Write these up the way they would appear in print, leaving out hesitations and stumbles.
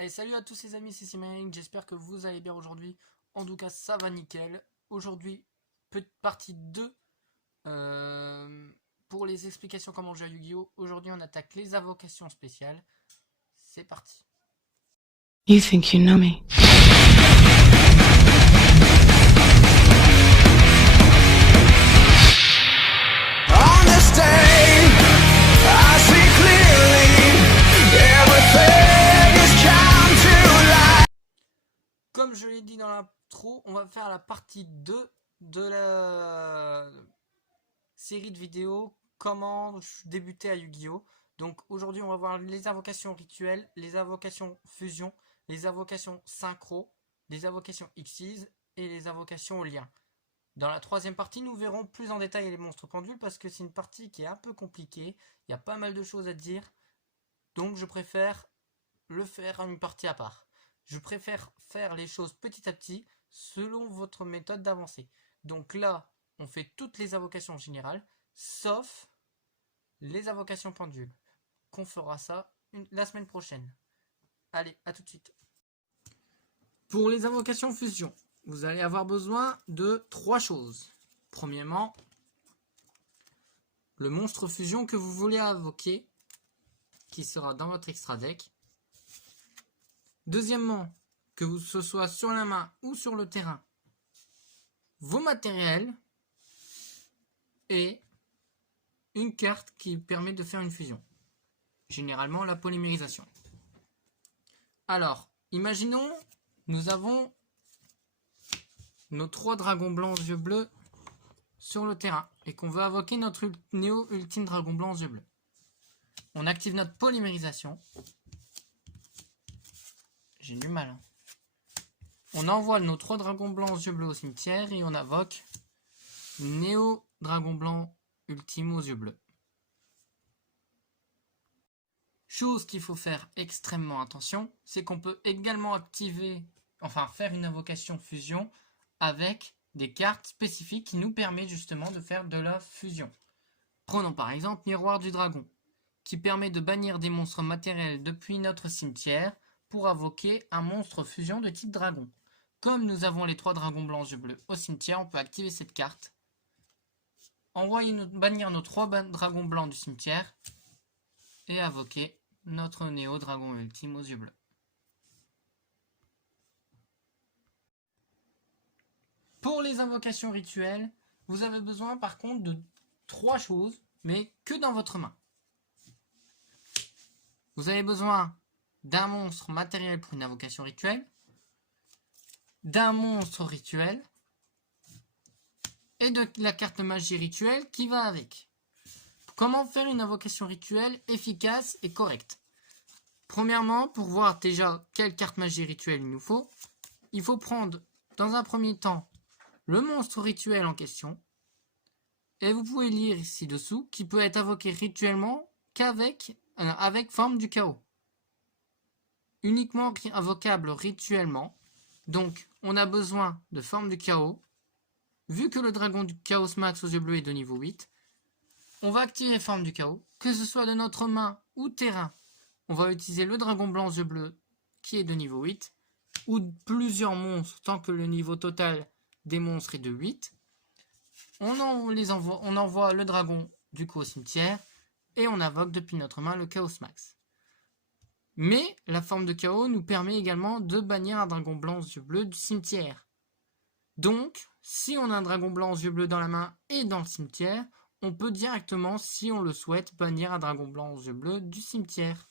Et salut à tous les amis, c'est Siméric, j'espère que vous allez bien aujourd'hui. En tout cas, ça va nickel. Aujourd'hui, partie 2 pour les explications comment jouer à Yu-Gi-Oh! Aujourd'hui, on attaque les invocations spéciales. C'est parti. You think you know me. On this day, I see clearly everything is come to light. Comme je l'ai dit dans l'intro, on va faire la partie 2 de la série de vidéos comment débuter à Yu-Gi-Oh! Donc aujourd'hui, on va voir les invocations rituelles, les invocations fusion, les invocations synchro, les invocations Xyz et les invocations lien. Dans la troisième partie, nous verrons plus en détail les monstres pendules parce que c'est une partie qui est un peu compliquée. Il y a pas mal de choses à dire. Donc je préfère le faire en une partie à part. Je préfère faire les choses petit à petit selon votre méthode d'avancée. Donc là, on fait toutes les invocations générales, sauf les invocations pendules. Qu'on fera ça la semaine prochaine. Allez, à tout de suite. Pour les invocations fusion, vous allez avoir besoin de 3 choses. Premièrement, le monstre fusion que vous voulez invoquer, qui sera dans votre extra deck. Deuxièmement, que ce soit sur la main ou sur le terrain, vos matériels et une carte qui permet de faire une fusion. Généralement la polymérisation. Alors, imaginons, nous avons nos 3 dragons blancs yeux bleus sur le terrain et qu'on veut invoquer notre Néo Ultime Dragon Blanc yeux bleus. On active notre polymérisation. J'ai du mal. Hein. On envoie nos 3 dragons blancs yeux bleus au cimetière et on invoque Néo Dragon Blanc Ultime aux yeux bleus. Chose qu'il faut faire extrêmement attention, c'est qu'on peut également faire une invocation fusion avec des cartes spécifiques qui nous permettent justement de faire de la fusion. Prenons par exemple Miroir du Dragon, qui permet de bannir des monstres matériels depuis notre cimetière pour invoquer un monstre fusion de type dragon. Comme nous avons les 3 dragons blancs yeux bleus au cimetière, on peut activer cette carte, bannir nos 3 dragons blancs du cimetière et invoquer notre Néo Dragon Ultime aux yeux bleus. Pour les invocations rituelles, vous avez besoin par contre de 3 choses, mais que dans votre main. Vous avez besoin d'un monstre matériel pour une invocation rituelle, d'un monstre rituel et de la carte magie rituelle qui va avec. Comment faire une invocation rituelle efficace et correcte? Premièrement, pour voir déjà quelle carte magie rituelle il faut prendre dans un premier temps le monstre rituel en question. Et vous pouvez lire ici dessous qui peut être invoqué rituellement avec forme du chaos. Uniquement invocable rituellement. Donc, on a besoin de forme du chaos. Vu que le dragon du Chaos Max aux yeux bleus est de niveau 8, on va activer forme du chaos, que ce soit de notre main ou terrain. On va utiliser le dragon blanc aux yeux bleus qui est de niveau 8, ou plusieurs monstres tant que le niveau total des monstres est de 8. On envoie le dragon du coup au cimetière et on invoque depuis notre main le Chaos Max. Mais la forme de chaos nous permet également de bannir un dragon blanc aux yeux bleus du cimetière. Donc, si on a un dragon blanc aux yeux bleus dans la main et dans le cimetière, on peut directement, si on le souhaite, bannir un dragon blanc aux yeux bleus du cimetière.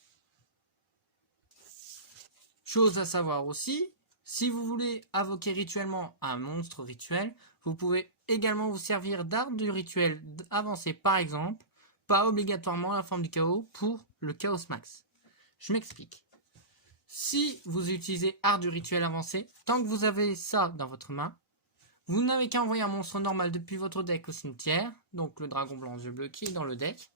Chose à savoir aussi, si vous voulez invoquer rituellement un monstre rituel, vous pouvez également vous servir d'art du rituel avancé par exemple, pas obligatoirement la forme du chaos pour le Chaos Max. Je m'explique. Si vous utilisez art du rituel avancé, tant que vous avez ça dans votre main, vous n'avez qu'à envoyer un monstre normal depuis votre deck au cimetière, donc le dragon blanc aux yeux bleus qui est dans le deck,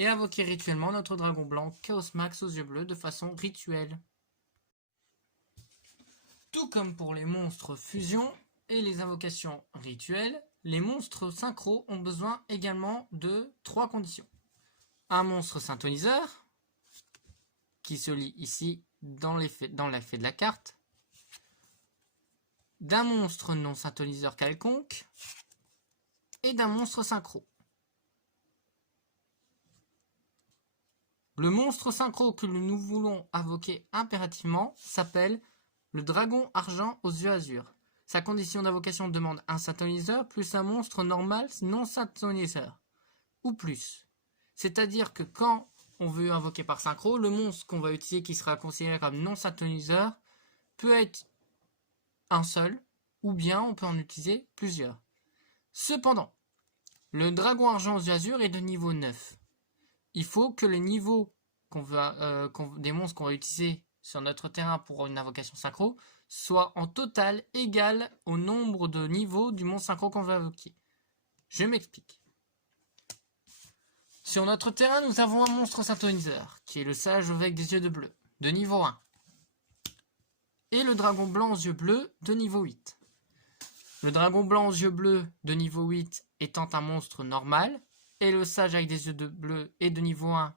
et invoquer rituellement notre dragon blanc Chaos Max aux yeux bleus de façon rituelle. Tout comme pour les monstres fusion et les invocations rituelles, les monstres synchro ont besoin également de 3 conditions. Un monstre synthoniseur, qui se lit ici dans l'effet de la carte, d'un monstre non synthoniseur quelconque et d'un monstre synchro. Le monstre synchro que nous voulons invoquer impérativement s'appelle le dragon argent aux yeux azur. Sa condition d'invocation demande un synthoniseur plus un monstre normal non synthoniseur, ou plus. C'est-à-dire que quand on veut invoquer par synchro, le monstre qu'on va utiliser qui sera considéré comme non synthoniseur peut être un seul, ou bien on peut en utiliser plusieurs. Cependant, le dragon argent aux yeux azur est de niveau 9. Il faut que le niveau des monstres qu'on va utiliser sur notre terrain pour une invocation synchro soit en total égal au nombre de niveaux du monstre synchro qu'on va invoquer. Je m'explique. Sur notre terrain, nous avons un monstre synthoniseur, qui est le sage avec des yeux de bleu, de niveau 1. Et le dragon blanc aux yeux bleus, de niveau 8. Le dragon blanc aux yeux bleus, de niveau 8, étant un monstre normal, et le sage avec des yeux de bleu et de niveau 1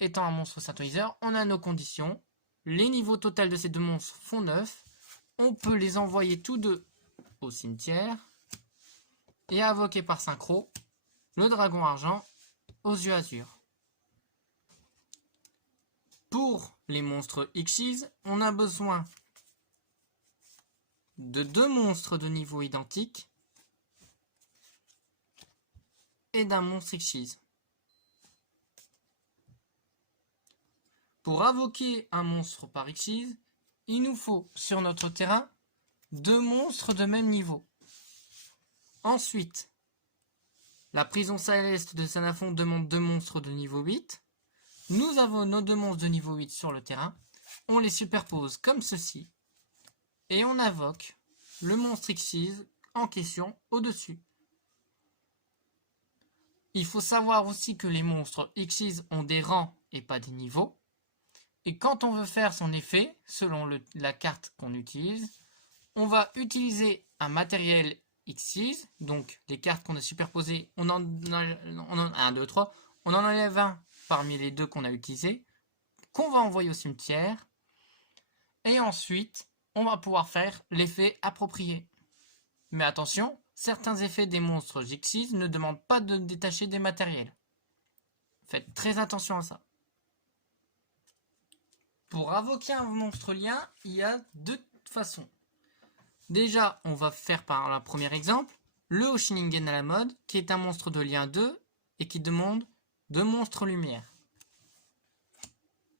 étant un monstre synthoniseur, on a nos conditions. Les niveaux totaux de ces deux monstres font 9. On peut les envoyer tous deux au cimetière et invoquer par synchro le dragon argent aux yeux azur. Pour les monstres Xyz, on a besoin de deux monstres de niveau identique et d'un monstre Xyz. Pour invoquer un monstre par Xyz, il nous faut sur notre terrain deux monstres de même niveau. Ensuite, la prison céleste de Sanafon demande deux monstres de niveau 8. Nous avons nos deux monstres de niveau 8 sur le terrain. On les superpose comme ceci. Et on invoque le monstre Xyz en question au-dessus. Il faut savoir aussi que les monstres Xyz ont des rangs et pas des niveaux. Et quand on veut faire son effet, selon la carte qu'on utilise, on va utiliser un matériel Xyz, donc les cartes qu'on a superposées, on en enlève un parmi les deux qu'on a utilisés, qu'on va envoyer au cimetière, et ensuite, on va pouvoir faire l'effet approprié. Mais attention, certains effets des monstres Xyz ne demandent pas de détacher des matériels. Faites très attention à ça. Pour invoquer un monstre lien, il y a deux façons. Déjà, on va faire par le premier exemple, le Oshiningen à la mode, qui est un monstre de lien 2 et qui demande deux monstres lumière.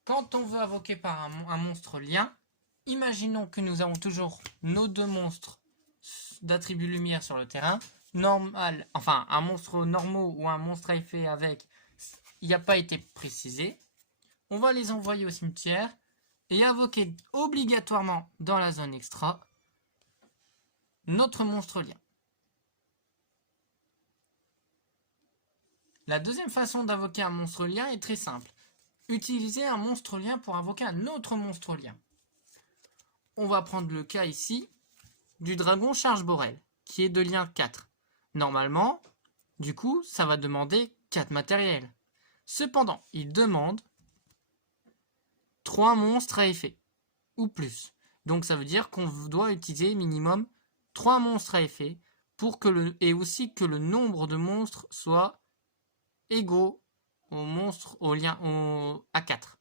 Quand on veut invoquer par un monstre lien, imaginons que nous avons toujours nos deux monstres d'attribut lumière sur le terrain. Normal, enfin un monstre normaux ou un monstre à effet avec, il n'y a pas été précisé. On va les envoyer au cimetière et invoquer obligatoirement dans la zone extra notre monstre lien. La deuxième façon d'invoquer un monstre lien est très simple. Utiliser un monstre lien pour invoquer un autre monstre lien. On va prendre le cas ici du dragon charge Borel, qui est de lien 4. Normalement, du coup, ça va demander 4 matériels. Cependant, il demande 3 monstres à effet, ou plus. Donc ça veut dire qu'on doit utiliser minimum 3 monstres à effet, et aussi que le nombre de monstres soit égaux aux monstres à 4.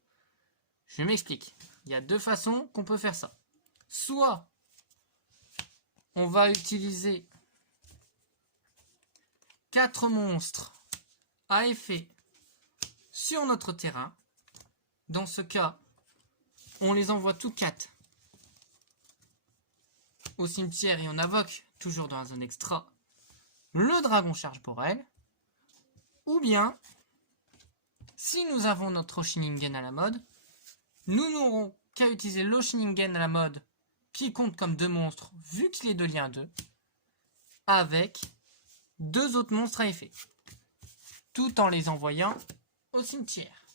Je m'explique. Il y a deux façons qu'on peut faire ça. Soit on va utiliser 4 monstres à effet sur notre terrain. Dans ce cas, on les envoie tous 4 au cimetière et on invoque, toujours dans la zone extra, le dragon charge Borel. Ou bien, si nous avons notre Oshiningen à la mode, nous n'aurons qu'à utiliser l'Oshiningen à la mode qui compte comme 2 monstres vu qu'il est de lien 2 avec 2 autres monstres à effet, tout en les envoyant au cimetière.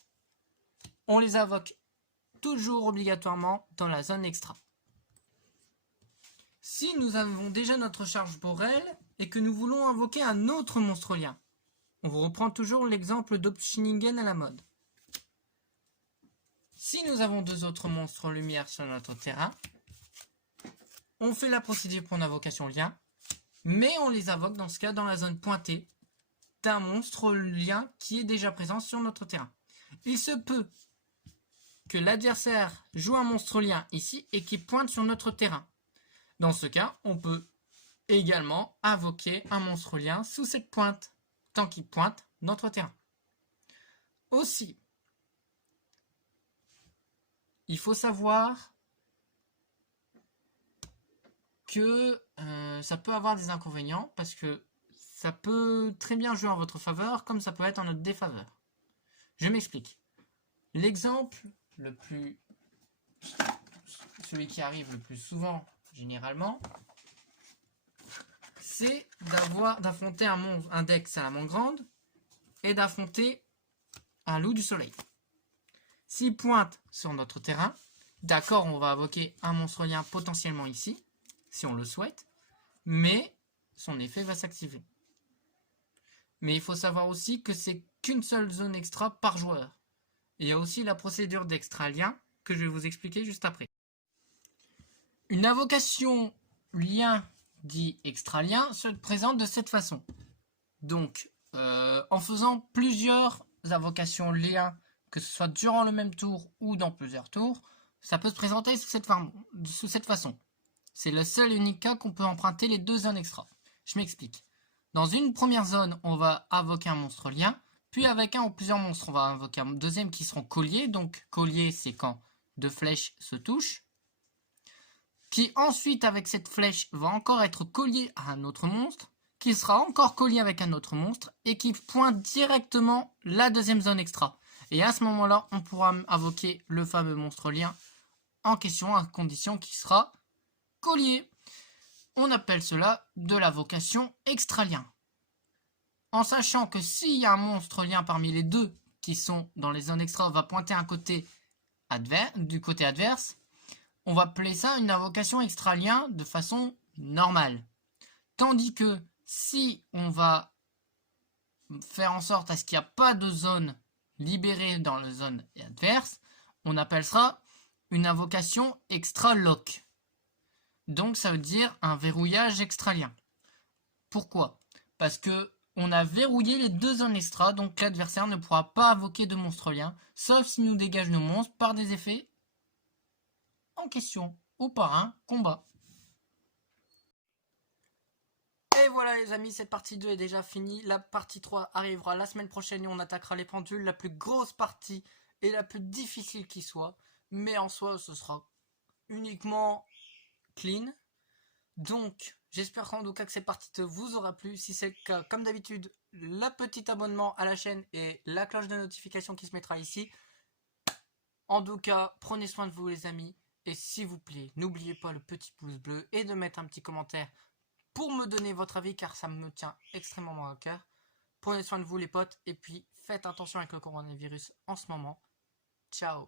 On les invoque toujours obligatoirement dans la zone extra. Si nous avons déjà notre charge Borel et que nous voulons invoquer un autre monstre lien, on reprend toujours l'exemple d'Oshiningen à la mode. Si nous avons 2 autres monstres lumière sur notre terrain, on fait la procédure pour une invocation lien, mais on les invoque dans ce cas dans la zone pointée d'un monstre lien qui est déjà présent sur notre terrain. Il se peut que l'adversaire joue un monstre lien ici et qui pointe sur notre terrain. Dans ce cas, on peut également invoquer un monstre lien sous cette pointe, tant qu'il pointe notre terrain. Aussi, il faut savoir que ça peut avoir des inconvénients parce que ça peut très bien jouer en votre faveur comme ça peut être en notre défaveur. Je m'explique. L'exemple celui qui arrive le plus souvent généralement, c'est d'affronter un deck salamandre grande et d'affronter un loup du soleil. S'il pointe sur notre terrain, d'accord, on va invoquer un monstre lien potentiellement ici, si on le souhaite, mais son effet va s'activer. Mais il faut savoir aussi que c'est qu'une seule zone extra par joueur. Il y a aussi la procédure d'extra lien que je vais vous expliquer juste après. Une invocation lien dit extra lien se présente de cette façon. Donc, en faisant plusieurs invocations lien, que ce soit durant le même tour ou dans plusieurs tours, ça peut se présenter sous cette façon. C'est le seul et unique cas qu'on peut emprunter les 2 zones extra. Je m'explique. Dans une première zone, on va invoquer un monstre lien, puis avec un ou plusieurs monstres, on va invoquer un deuxième qui seront colliers. Donc collier, c'est quand 2 flèches se touchent. Qui ensuite, avec cette flèche, va encore être collié à un autre monstre, qui sera encore collié avec un autre monstre, et qui pointe directement la deuxième zone extra. Et à ce moment-là, on pourra invoquer le fameux monstre lien en question, à condition qu'il sera collier. On appelle cela de l'invocation extra lien. En sachant que s'il y a un monstre lien parmi les 2 qui sont dans les zones extra, on va pointer du côté adverse, on va appeler ça une invocation extra lien de façon normale. Tandis que si on va faire en sorte à ce qu'il n'y a pas de zone libérée dans la zone adverse, on appelle ça une invocation extra lock. Donc ça veut dire un verrouillage extra lien. Pourquoi? Parce que on a verrouillé les 2 zones extra, donc l'adversaire ne pourra pas invoquer de monstre lien, sauf s'il nous dégage nos monstres par des effets en question, ou par un combat. Et voilà les amis, cette partie 2 est déjà finie. La partie 3 arrivera la semaine prochaine et on attaquera les pendules, la plus grosse partie et la plus difficile qui soit. Mais en soi, ce sera uniquement clean. Donc, j'espère en tout cas que cette partie 2 vous aura plu. Si c'est le cas, comme d'habitude, le petit abonnement à la chaîne et la cloche de notification qui se mettra ici. En tout cas, prenez soin de vous les amis. Et s'il vous plaît, n'oubliez pas le petit pouce bleu et de mettre un petit commentaire pour me donner votre avis car ça me tient extrêmement à cœur. Prenez soin de vous les potes et puis faites attention avec le coronavirus en ce moment. Ciao.